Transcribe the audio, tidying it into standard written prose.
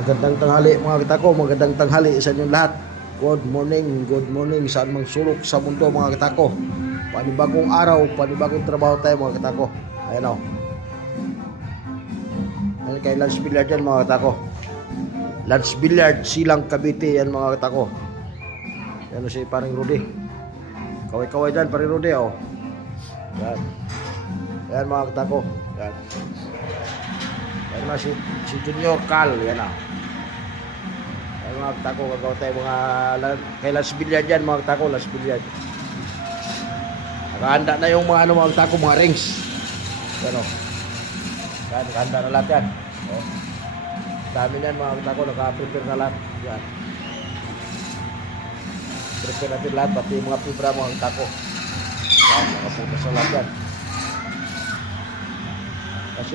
Magandang tanghali mga kita ko, magandang tanghali sa inyong lahat. Good morning saan mang sulok sa mundo mga kita ko. Panibagong araw, panibagong trabaho tayo mga kita ko. Ayan o. Ayan kay Lance Billiard yan mga kita ko. Lance Billiard, Silang Cavite yan mga kita ko. Ayan o si paring Rudy. Kaway-kaway dyan paring Rudy o. Ayan. Ayan mga kita ko. Ayan. Ayan na si Junior Cal, yan ah. Ayan mga katako, gagawa tayo mga kay Las Billiard yan mga katako, Las Billiard. Nakahanda na yung mga mga katako, mga rings. Yan o. Yan, nakahanda na lahat yan. O. Dami yan mga katako, naka-prepare na lahat. Yan. Prepare natin lahat, pati yung mga fibra mga katako. Yan, nakapunta sa lahat yan. Kasi